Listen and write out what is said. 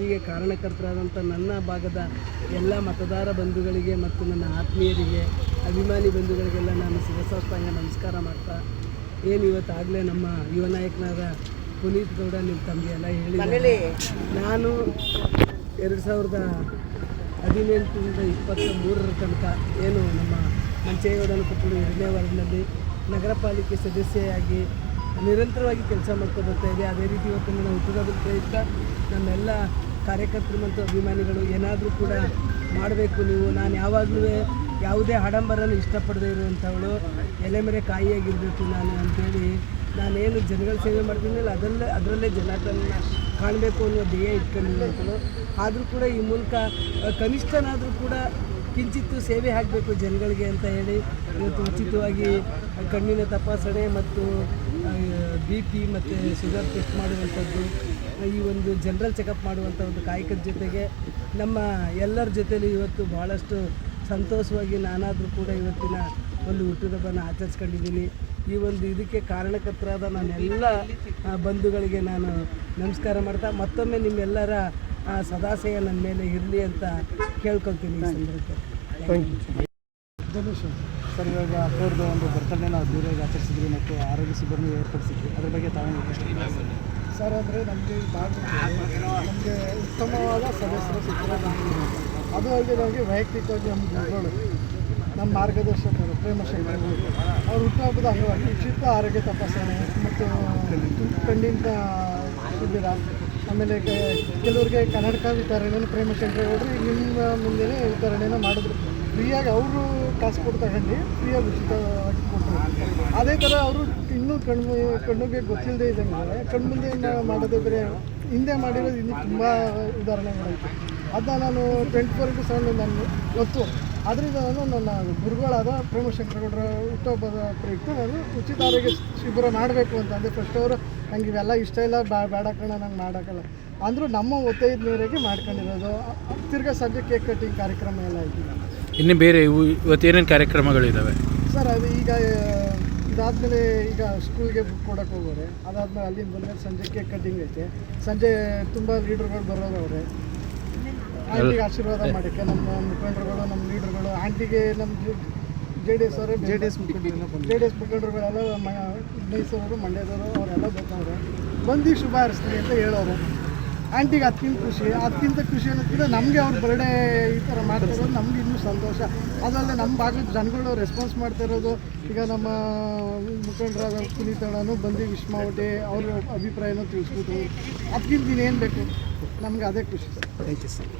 ಸೃಷ್ಟಿಗೆ ಕಾರಣಕರ್ತರಾದಂಥ ನನ್ನ ಭಾಗದ ಎಲ್ಲ ಮತದಾರ ಬಂಧುಗಳಿಗೆ ಮತ್ತು ನನ್ನ ಆತ್ಮೀಯರಿಗೆ, ಅಭಿಮಾನಿ ಬಂಧುಗಳಿಗೆಲ್ಲ ನಾನು ಶಿರಸಾಷ್ಟಾಂಗ ನಮಸ್ಕಾರ ಮಾಡ್ತಾ, ಏನು ಇವತ್ತಾಗಲೇ ನಮ್ಮ ಯುವ ನಾಯಕನಾದ ಪುನೀತ್ ಗೌಡ ನಿಮ್ಮ ತಮಗೆ ಎಲ್ಲ ಹೇಳಿದ್ದಾರೆ. ನಾನು 2018ರಿಂದ 23ರ ತನಕ ಏನು ನಮ್ಮ ಮಂಚೇಗೌಡನ ಕೊಪ್ಪಳು 2ನೇ ವಾರ್ಡ್ನಲ್ಲಿ ನಗರ ಪಾಲಿಕೆ ಸದಸ್ಯೆಯಾಗಿ ನಿರಂತರವಾಗಿ ಕೆಲಸ ಮಾಡ್ಕೊಂಡು ಬರ್ತಾ ಇದೆ. ಅದೇ ರೀತಿ ಇವತ್ತು ನನ್ನ ಹುಟ್ಟುಹಬ್ಬದ ಪ್ರಯುಕ್ತ ನಮ್ಮೆಲ್ಲ ಕಾರ್ಯಕರ್ತರು ಮತ್ತು ಅಭಿಮಾನಿಗಳು ಏನಾದರೂ ಕೂಡ ಮಾಡಬೇಕು, ನೀವು ನಾನು ಯಾವಾಗಲೂ ಯಾವುದೇ ಆಡಂಬರನ ಇಷ್ಟಪಡದೇ ಇರುವಂಥವಳು, ಎಲೆಮೆರೆ ಕಾಯಿಯಾಗಿರಬೇಕು ನಾನು ಅಂಥೇಳಿ ನಾನೇನು ಜನಗಳ ಸೇವೆ ಮಾಡ್ತೀನಲ್ಲ ಅದರಲ್ಲೇ ಜನಾರ್ದನನ್ನ ಕಾಣಬೇಕು ಅನ್ನೋ ಧ್ಯೇಯ ಇಟ್ಕೊಂಡಿರುವಂಥಳು. ಆದರೂ ಕೂಡ ಈ ಮೂಲಕ ಕನಿಷ್ಠನಾದರೂ ಕೂಡ ಕಿಂಚಿತ್ತು ಸೇವೆ ಆಗಬೇಕು ಜನಗಳಿಗೆ ಅಂತ ಹೇಳಿ ಇವತ್ತು ಉಚಿತವಾಗಿ ಕಣ್ಣಿನ ತಪಾಸಣೆ ಮತ್ತು BP ಮತ್ತು ಶುಗರ್ ಟೆಸ್ಟ್ ಮಾಡುವಂಥದ್ದು, ಈ ಒಂದು ಜನರಲ್ ಚೆಕಪ್ ಮಾಡುವಂಥ ಒಂದು ಕಾಯಕದ ಜೊತೆಗೆ ನಮ್ಮ ಎಲ್ಲರ ಜೊತೆಲಿ ಇವತ್ತು ಭಾಳಷ್ಟು ಸಂತೋಷವಾಗಿ ನಾನಾದರೂ ಕೂಡ ಇವತ್ತಿನ ಒಂದು ಹುಟ್ಟುಹಬ್ಬನ ಆಚರಿಸ್ಕೊಂಡಿದ್ದೀನಿ. ಈ ಒಂದು ಇದಕ್ಕೆ ಕಾರಣಕರ್ತರಾದ ನನ್ನೆಲ್ಲ ಬಂಧುಗಳಿಗೆ ನಾನು ನಮಸ್ಕಾರ ಮಾಡ್ತಾ ಮತ್ತೊಮ್ಮೆ ನಿಮ್ಮೆಲ್ಲರ ಸದಾಶಯ ನನ್ನ ಮೇಲೆ ಇರಲಿ ಅಂತ ಕೇಳ್ಕೊಳ್ತೀನಿ ಈ ಸಂದರ್ಭದಲ್ಲಿ. Thank you. ಧನುಷ್ ಸರ್, ಇವಾಗ ಅಪ್ಪವ್ರದ್ದು ಒಂದು ಬರ್ತಡೇನ ಅದ್ದೂರಿಯಾಗಿ ಆಚರಿಸಿದ್ರಿ ಮತ್ತು ಆರೋಗ್ಯ ಶಿಬಿರನೂ ಏರ್ಪಡಿಸಿದ್ರಿ, ಅದ್ರ ಬಗ್ಗೆ ತಾವು ಸರ್ ಅಂದರೆ ನಮಗೆ ಈ ಭಾಗದಲ್ಲಿ ನಮಗೆ ಉತ್ತಮವಾದ ಸದಸ್ಯರು ಸಿಕ್ಕಿರೋದು, ಅದು ಅಲ್ಲದೆ ನಮಗೆ ವೈಯಕ್ತಿಕವಾಗಿ ನಮ್ಮ ಗುರುಗಳು, ನಮ್ಮ ಮಾರ್ಗದರ್ಶಕರು ಪ್ರೇಮಶಂಕರ್ ಅವ್ರ ಹುಟ್ಟುಹಬ್ಬದ ಅಂಗವಾಗಿ ಉಚಿತ ಆರೋಗ್ಯ ತಪಾಸಣೆ ಮತ್ತು ಕಣ್ಣಿನ ಶಿಬಿರ, ಆಮೇಲೆ ಕೆಲವರಿಗೆ ಕನ್ನಡಕ ವಿತರಣೆಯನ್ನು ಪ್ರೇಮಶಂಕರ್ ಅವರು ನಿಮ್ಮ ಮುಂದೆನೇ ವಿತರಣೆಯನ್ನು ಮಾಡಿದ್ರು. ಫ್ರೀಯಾಗಿ ಅವರು ಕಾಸು ಕೊಟ್ಟು ತಗೊಂಡು ಫ್ರೀಯಾಗಿ ಉಚಿತವಾಗಿ ಕೊಟ್ಟರು. ಅದೇ ಥರ ಅವರು ಇನ್ನೂ ಕಣ್ಣಿಗೆ ಗೊತ್ತಿಲ್ಲದೆ ಇದ್ದಂಗೆ ಕಣ್ಮುಂದೆ ಮಾಡೋದೇ ಬೇರೆ, ಹಿಂದೆ ಮಾಡಿರೋದು ಇನ್ನೂ ತುಂಬ ಉದಾಹರಣೆಗಳೈತೆ. ಅದನ್ನ ನಾನು 24/7 ನನಗೆ ಗೊತ್ತು. ಅದರಿಂದ ನಾನು ನನ್ನ ಗುರುಗಳಾದ ಪ್ರೇಮಶಂಕರಗೌಡರ ಹುಟ್ಟುಹಬ್ಬದ ಪ್ರಯುಕ್ತ ನಾನು ಉಚಿತ ಆರೋಗ್ಯ ಶಿಬಿರ ಮಾಡಬೇಕು ಅಂತ ಅಂದೆ. ಫಸ್ಟ್ ಅವರು ನಂಗೆ ಇವೆಲ್ಲ ಇಷ್ಟ ಇಲ್ಲ, ಬೇಡ ಕಣ, ನಂಗೆ ಮಾಡೋಕ್ಕಲ್ಲ ಅಂದರೂ ನಮ್ಮ ಒತ್ತಾಯದ ಮೇರೆಗೆ ಮಾಡ್ಕೊಂಡಿರೋದು. ತಿರ್ಗಾ ಸಂಜೆ ಕೇಕ್ ಕಟ್ಟಿಂಗ್ ಕಾರ್ಯಕ್ರಮ ಎಲ್ಲ ಐತಿ. ಇನ್ನು ಬೇರೆ ಇವತ್ತೇನೇನು ಕಾರ್ಯಕ್ರಮಗಳಿದ್ದಾವೆ ಸರ್? ಅದು ಈಗ ಇದಾದಮೇಲೆ ಈಗ ಸ್ಕೂಲ್ಗೆ ಬುಕ್ ಕೊಡೋಕೆ ಹೋಗೋರೆ, ಅದಾದಮೇಲೆ ಅಲ್ಲಿಂದ ಬಂದಮೇಲೆ ಸಂಜೆ ಕೇಕ್ ಕಟ್ಟಿಂಗ್ ಐತೆ. ಸಂಜೆ ತುಂಬ ಲೀಡ್ರುಗಳು ಬರೋದವ್ರೆ ಆಂಟಿಗೆ ಆಶೀರ್ವಾದ ಮಾಡೋಕ್ಕೆ. ನಮ್ಮ ಮುಖಂಡರುಗಳು, ನಮ್ಮ ಲೀಡ್ರುಗಳು, ಆಂಟಿಗೆ ನಮ್ಮ JDS ಅವರೇ, JDS ಮುಖಂಡರುಗಳೆಲ್ಲ ಮೈಸೂರವರು, ಮಂಡ್ಯದವರು ಅವರೆಲ್ಲ ಬರ್ತಾವ್ರೆ. ಬಂದು ಶುಭ ಹಾರಿಸ್ತೀವಿ ಅಂತ ಹೇಳೋರು. ಆಂಟಿಗೆ ಅದಕ್ಕಿಂತ ಖುಷಿ ಅನ್ನೋದಕ್ಕಿಂತ ನಮಗೆ ಅವ್ರ ಬರ್ಡೇ ಈ ಥರ ಮಾಡ್ತಿರೋದು ನಮ್ಗೆ ಇನ್ನೂ ಸಂತೋಷ. ಅದಲ್ಲದೆ ನಮ್ಮ ಭಾಗದ ಜನಗಳು ರೆಸ್ಪಾನ್ಸ್ ಮಾಡ್ತಾ ಇರೋದು. ಈಗ ನಮ್ಮ ಮುಖಂಡರಾದ ಪುನೀತ್ ಅಣ್ಣನೂ ಬಂದು ವಿಶ್ ಮಾಡಿ ಅವ್ರ ಅಭಿಪ್ರಾಯನೂ ತಿಳಿಸ್ಬಿಟ್ಟು ಅದಕ್ಕಿಂತ ಇನ್ನೇನು ಬೇಕು, ನಮ್ಗೆ ಅದೇ ಖುಷಿ. Thank you sir.